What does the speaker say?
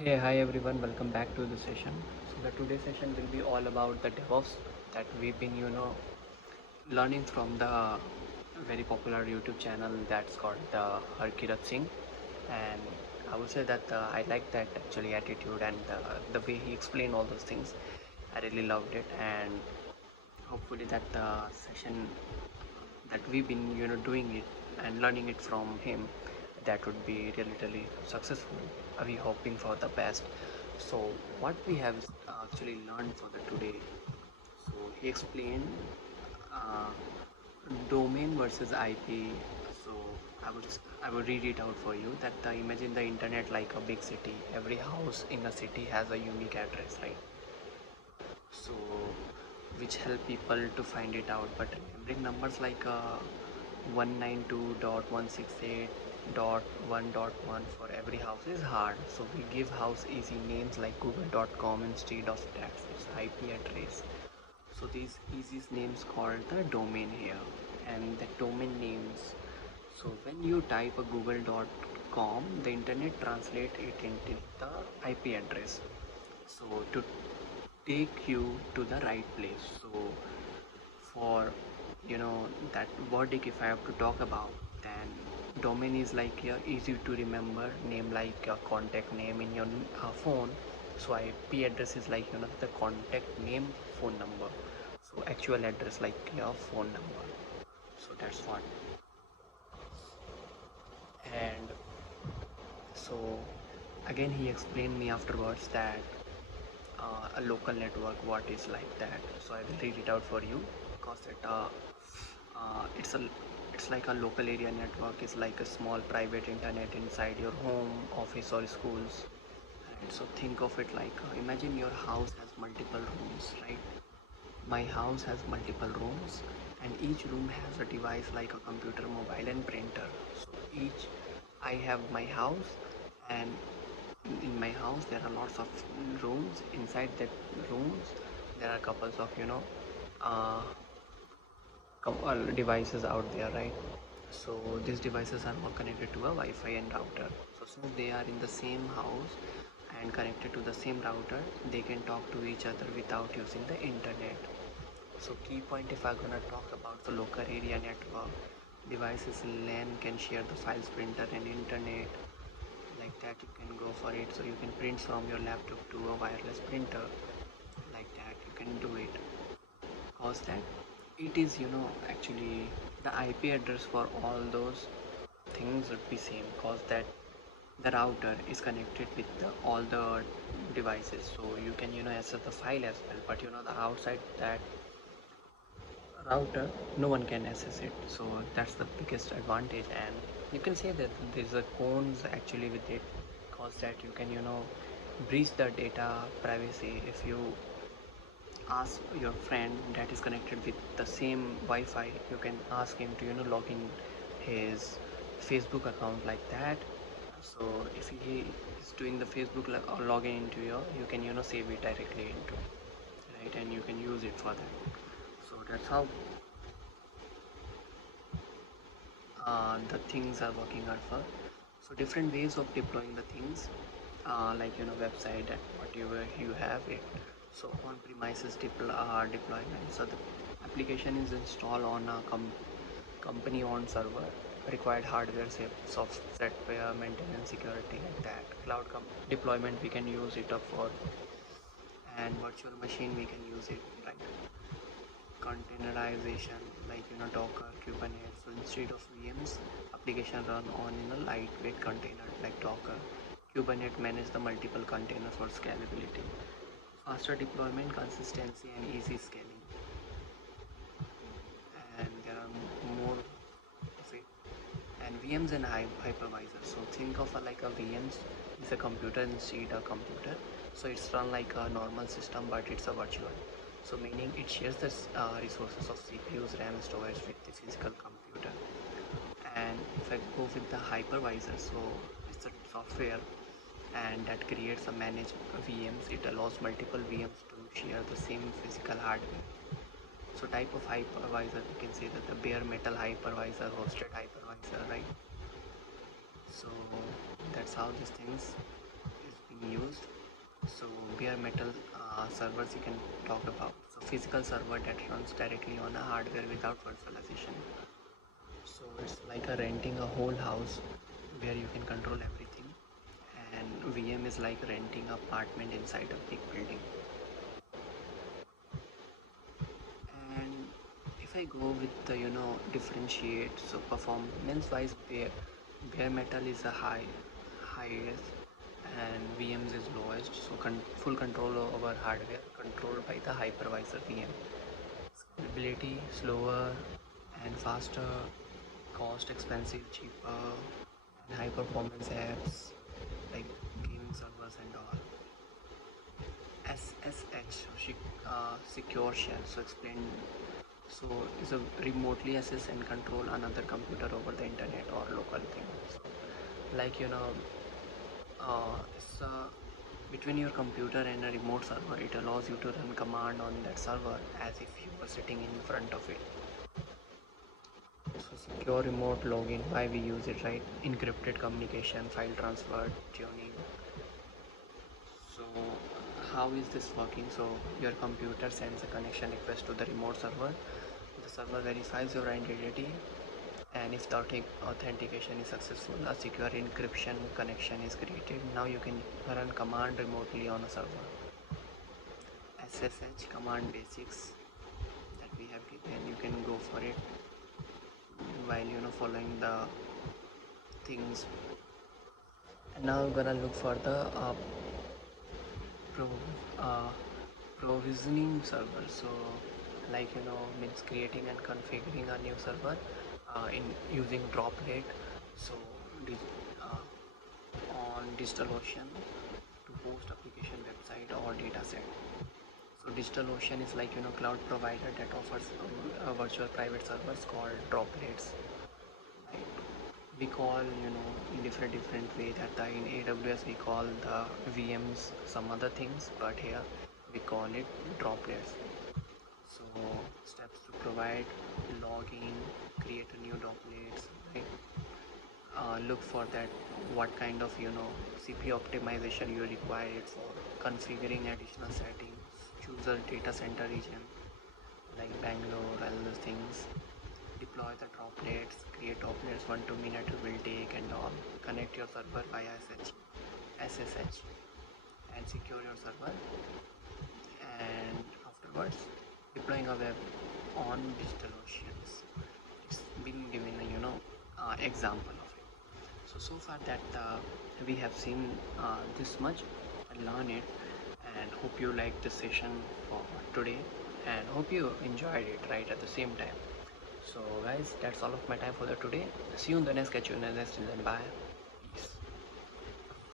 Hey, hi everyone, welcome back to the session. So the today's session will be all about the DevOps that we've been, learning from the very popular YouTube channel that's called the Harkirat Singh. And I would say that I like that actually attitude and the way he explained all those things. I really loved it, and hopefully that session that we've been doing it and learning it from him, that would be really successful. We hoping for the best. So what we have actually learned for the today, so he explained uh, domain versus IP. So I would read it out for you that imagine the internet like a big city. Every house in a city has a unique address, right? So which help people to find it out, but remembering numbers like 192.168.1.1 for every house is hard, so we give house easy names like google.com instead of that its IP address. So these easy names called the domain here, and the domain names, so when you type a google.com, the internet translate it into the IP address, so to take you to the right place. So for that verdict, if I have to talk about, then domain is like a easy to remember name like a contact name in your phone. So IP address is like the contact name phone number, so actual address like your phone number. So that's what. And so again he explained me afterwards that a local network what is like that. So I will read it out for you because it's a it's like a local area network is like a small private internet inside your home, office or schools. And so think of it like imagine your house has multiple rooms, right? My house has multiple rooms, and each room has a device like a computer, mobile and printer. So each I have my house, and in my house there are lots of rooms. Inside that rooms there are couples of uh, devices out there, right? So these devices are all connected to a Wi-Fi and router. So since they are in the same house and connected to the same router, they can talk to each other without using the internet. So key point, if I'm gonna talk about the local area network, devices in LAN can share the files, printer and internet. Like that you can go for it. So you can print from your laptop to a wireless printer. Like that you can do it. Cause that it is actually the IP address for all those things would be same. Cause that the router is connected with all the devices, so you can access the file as well. But the outside that router, no one can access it. So that's the biggest advantage, and you can say that there's a cons actually with it, cause that you can breach the data privacy. If you ask your friend that is connected with the same Wi-Fi, you can ask him to log in his Facebook account like that. So if he is doing the Facebook or login into you can save it directly into, right, and you can use it for that. So that's how the things are working out for. So different ways of deploying the things, like website and whatever you have it. So on premises deployment, so the application is installed on a company owned server, required hardware, software maintenance, security, like that. Deployment we can use it up for, and virtual machine we can use it, right? Containerization, like Docker, Kubernetes. So instead of VMs, application run on lightweight container like Docker. Kubernetes manage the multiple containers for scalability, faster deployment, consistency and easy scaling. And there are more of it. And VMs and hypervisors, so think of like a VMs is a computer instead a computer. So it's run like a normal system, but it's a virtual. So meaning it shares the resources of CPUs, RAM, storage with the physical computer. And if I go with the hypervisor, so it's a software and that creates a managed VMs. It allows multiple VMs to share the same physical hardware. So type of hypervisor, we can say that the bare metal hypervisor, hosted hypervisor, right? So that's how these things is being used. So bare metal servers you can talk about. So physical server that runs directly on a hardware without virtualization. So it's like a renting a whole house where you can control everything. And VM is like renting apartment inside a big building. And if I go with the differentiate, so performance wise bare metal is a highest and VMs is lowest, so full control over hardware controlled by the hypervisor VM. Scalability slower and faster, cost expensive cheaper, and high performance apps like gaming servers and all. SSH, so secure shell. So explain. So is a remotely access and control another computer over the internet or local thing. So like it's between your computer and a remote server. It allows you to run command on that server as if you were sitting in front of it. So secure remote login. Why we use it, right? Encrypted communication, file transfer, tuning. So how is this working? So your computer sends a connection request to the remote server. The server verifies your identity, and if the authentication is successful, a secure encryption connection is created. Now you can run command remotely on a server. SSH command basics that we have given, you can go for it while following the things. And now I'm gonna look for the pro, uh, provisioning server. So like means creating and configuring a new server in using droplet. So uh, on DigitalOcean to host application website or dataset. So DigitalOcean is like cloud provider that offers a virtual private servers called droplets. Right? We call in different way that in AWS we call the VMs some other things, but here we call it droplets. So steps to provide login, create a new droplets, right? Look for that what kind of CPU optimization you require it for, configuring additional settings, choose a data center region like Bangalore, all those things, deploy the droplets, create droplets 1 2 minutes will take and all, connect your server via SSH and secure your server, and afterwards deploying a web on DigitalOcean. It's been given a example of it. So far that we have seen this much and learn it, and hope you like this session for today, and hope you enjoyed it right at the same time. So guys, that's all of my time for the today. See you in the next, catch you in the next, and then bye.